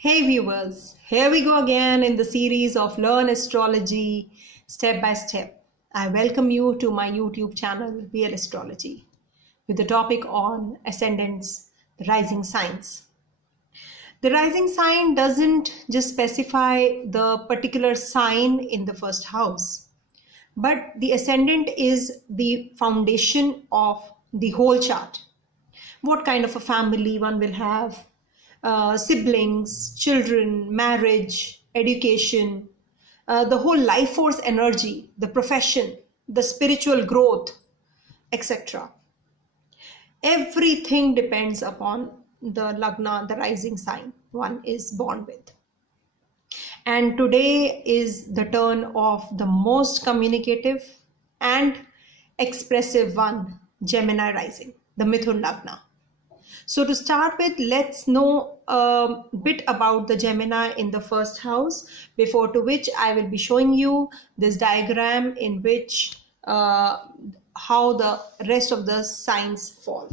Hey viewers, here we go again in the series of Learn Astrology Step by Step. I welcome you to my YouTube channel, Real Astrology, with the topic on ascendants, the rising signs. The rising sign doesn't just specify the particular sign in the first house, but the ascendant is the foundation of the whole chart. What kind of a family one will have, siblings, children, marriage, education, the whole life force energy, the profession, the spiritual growth, etc. Everything depends upon the Lagna, the rising sign one is born with. And today is the turn of the most communicative and expressive one, Gemini rising, the Mithun Lagna. So to start with, let's know a bit about the Gemini in the first house, before to which I will be showing you this diagram in which how the rest of the signs fall.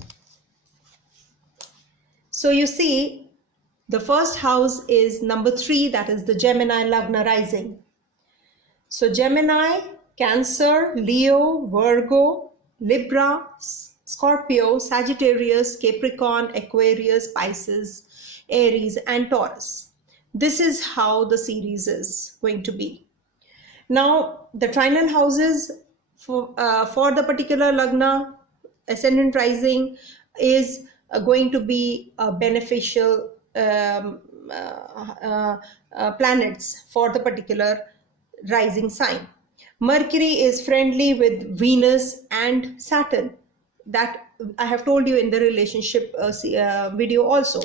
So you see, the first house is number 3, that is the Gemini Lagna rising. So Gemini, Cancer, Leo, Virgo, Libra, Scorpio, Sagittarius, Capricorn, Aquarius, Pisces, Aries, and Taurus. This is how the series is going to be. Now, the trinal houses for the particular Lagna, Ascendant rising, is going to be beneficial planets for the particular rising sign. Mercury is friendly with Venus and Saturn. That I have told you in the relationship video also.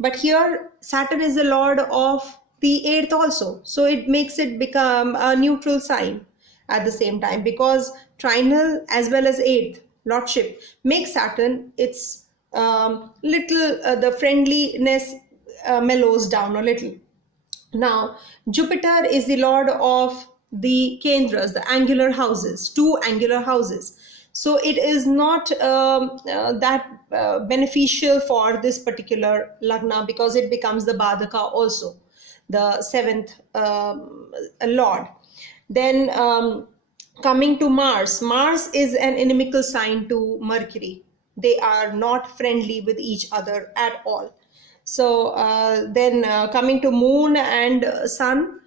But here Saturn is the lord of the 8th also. So it makes it become a neutral sign at the same time, because trinal as well as 8th lordship makes Saturn its the friendliness mellows down a little. Now, Jupiter is the lord of the Kendras, the angular houses, 2 angular houses. So it is not that beneficial for this particular Lagna, because it becomes the Badaka also, the 7th lord. Then coming to Mars, Mars is an inimical sign to Mercury. They are not friendly with each other at all. So then coming to Moon and Sun,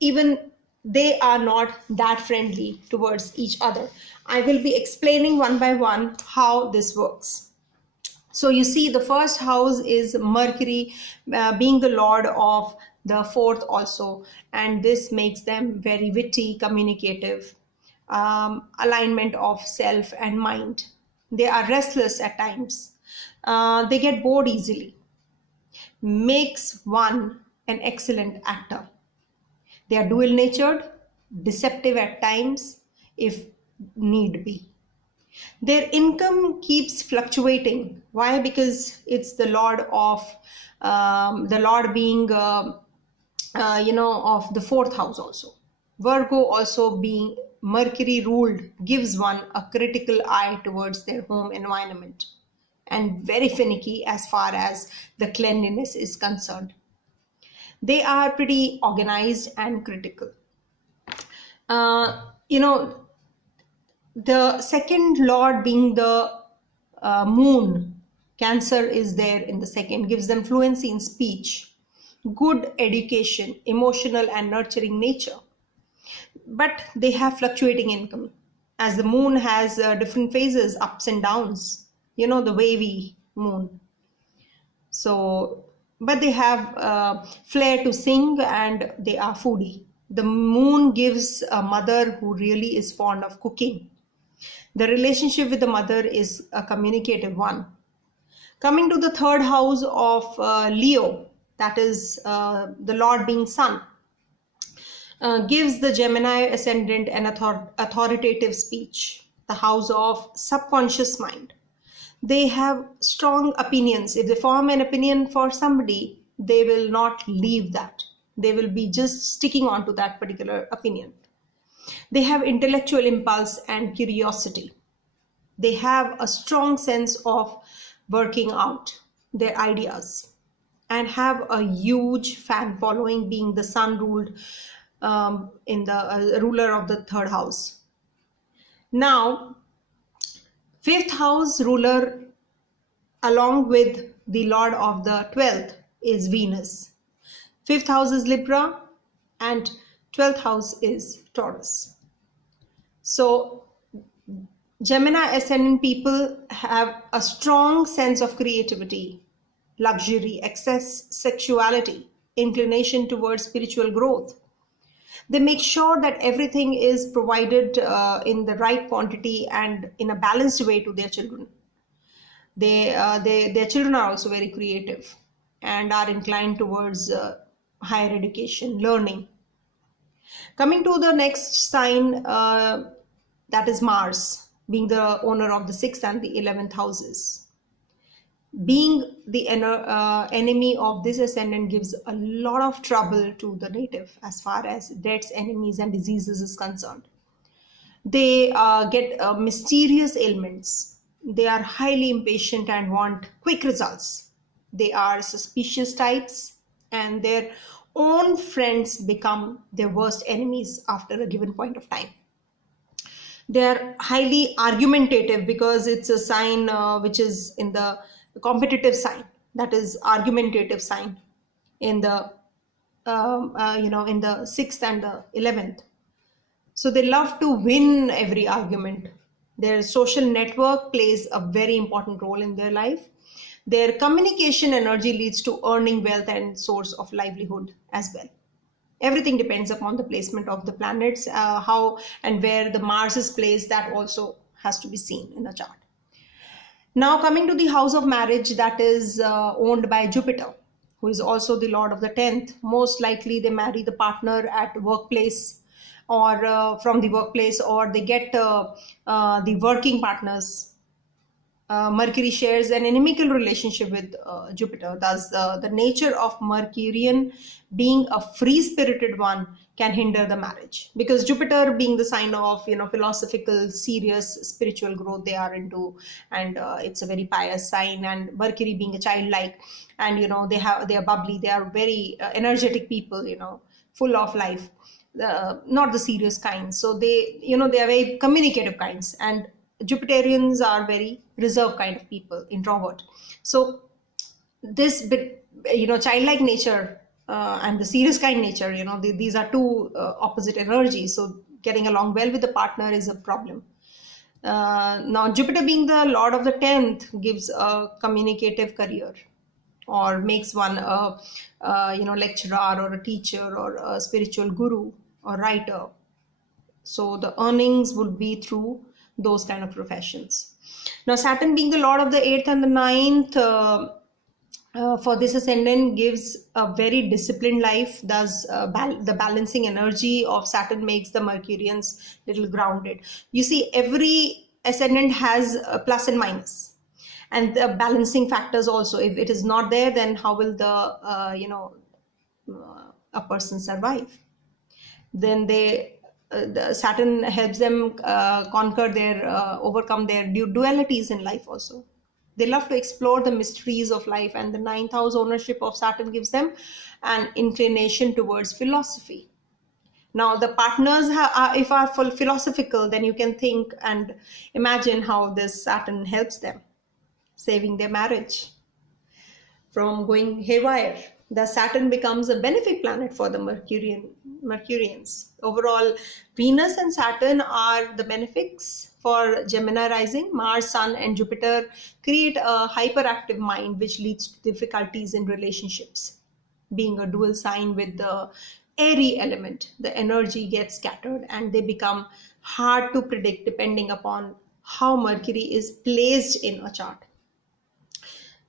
even they are not that friendly towards each other. I will be explaining one by one how this works. So you see, the first house is Mercury being the lord of the 4th also, and this makes them very witty, communicative, alignment of self and mind. They are restless at times. They get bored easily. Makes one an excellent actor. They are dual natured, deceptive at times if need be. Their income keeps fluctuating. Why? Because it's the lord of the lord being of the 4th house also. Virgo also being Mercury ruled gives one a critical eye towards their home environment, and very finicky as far as the cleanliness is concerned. They are pretty organized and critical. The second lord being the moon, Cancer is there in the second, gives them fluency in speech, good education, emotional and nurturing nature. But they have fluctuating income, as the moon has different phases, ups and downs, the wavy moon. So, but they have flair to sing, and they are foodie. The moon gives a mother who really is fond of cooking. The relationship with the mother is a communicative one. Coming to the 3rd house of Leo, that is the lord being Sun, gives the Gemini ascendant an authoritative speech, the house of subconscious mind. They have strong opinions. If they form an opinion for somebody, they will not leave that. They will be just sticking on to that particular opinion. They have intellectual impulse and curiosity. They have a strong sense of working out their ideas. and have a huge fan following, being the sun ruled in the ruler of the third house. Now, fifth house ruler along with the lord of the 12th is Venus. Fifth house is Libra and 12th house is Taurus. So Gemini ascendant people have a strong sense of creativity, luxury, excess sexuality, inclination towards spiritual growth. They make sure that everything is provided in the right quantity and in a balanced way to their children. Their children are also very creative and are inclined towards higher education, learning. Coming to the next sign, that is Mars, being the owner of the 6th and the 11th houses. Being the enemy of this ascendant gives a lot of trouble to the native as far as deaths, enemies, and diseases is concerned. They get mysterious ailments. They are highly impatient and want quick results. They are suspicious types, and their own friends become their worst enemies after a given point of time. They're highly argumentative because it's a sign which is in the competitive sign, that is argumentative sign in the in the 6th and the 11th. So they love to win every argument. Their social network plays a very important role in their life. Their communication energy leads to earning wealth and source of livelihood as well. Everything depends upon the placement of the planets, how and where the Mars is placed, that also has to be seen in the chart. Now coming to the house of marriage, that is owned by Jupiter, who is also the lord of the 10th. Most likely they marry the partner at workplace or from the workplace, or they get the working partners. Mercury shares an inimical relationship with Jupiter. Thus, the nature of Mercurian being a free-spirited one can hinder the marriage, because Jupiter being the sign of philosophical, serious, spiritual growth they are into, and it's a very pious sign. And Mercury being a childlike, and they are bubbly, they are very energetic people, full of life, not the serious kind. So they are very communicative kinds, and Jupiterians are very reserved kind of people, introvert. So this bit, childlike nature and the serious kind nature, these are two opposite energies. So getting along well with the partner is a problem. Now Jupiter being the lord of the 10th gives a communicative career, or makes one a lecturer or a teacher or a spiritual guru or writer. So the earnings would be through those kind of professions. Now Saturn being the lord of the 8th and the 9th, for this ascendant gives a very disciplined life. Thus the balancing energy of Saturn makes the Mercurians little grounded. You see, every ascendant has a plus and minus, and the balancing factors also. If it is not there, then how will the a person survive? Then the Saturn helps them conquer their overcome their dualities in life also. They love to explore the mysteries of life, and the 9th house ownership of Saturn gives them an inclination towards philosophy. Now the partners if are full philosophical, then you can think and imagine how this Saturn helps them, saving their marriage from going haywire. The Saturn becomes a benefic planet for the Mercurians. Overall, Venus and Saturn are the benefics for Gemini rising. Mars, Sun, and Jupiter create a hyperactive mind, which leads to difficulties in relationships. Being a dual sign with the airy element, the energy gets scattered and they become hard to predict depending upon how Mercury is placed in a chart.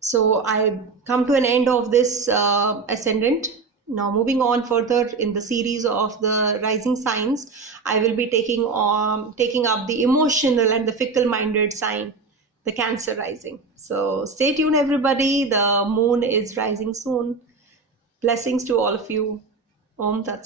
So I come to an end of this ascendant. Now moving on further in the series of the rising signs, I will be taking up the emotional and the fickle-minded sign, the Cancer rising. So stay tuned, everybody. The moon is rising soon. Blessings to all of you. Om Tat Sat.